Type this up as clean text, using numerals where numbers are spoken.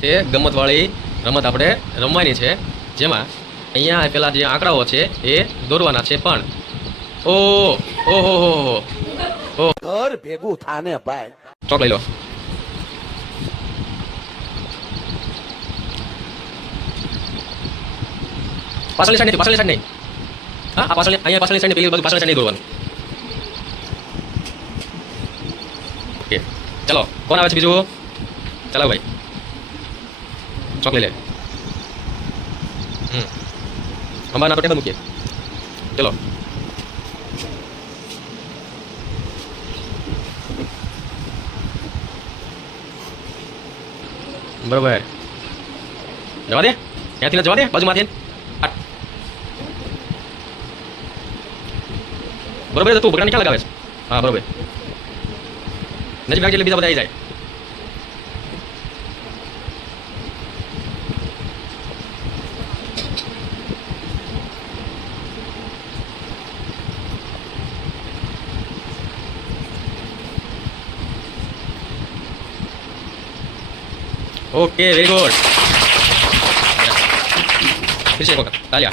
તે ગમતવાળી રમત આપણે રમવાની છે, જેમાં અહીંયા પેલા જે આંકડાઓ છે એ દોરવાના છે, પણ ઓ ઓહો હો ઘર ભેગું થાને ભાઈ. ચોક લઈ લો. પાછળની સાઈડ નહીં. હા, આ પાછળ અહીંયા પાછળની સાઈડ પેલી બાજુ પાછળની સાઈડ નહીં દોરવાનું. ઓકે, ચલો કોણ આવે છે બીજું? ચાલો ભાઈ, ચોક લઈ લે. અંબાના તો ટેબલ મૂકીએ. ચલો બરોબર, જવા દે ત્યાંથી, જવા દે બાજુમાંથી. બરોબર, તું બકરાને ક્યાં લગાવે છે? હા બરોબર, નજીક લાગી એટલે બીજા બધા આવી જાય. Okay, very good. ફિર से तालियां.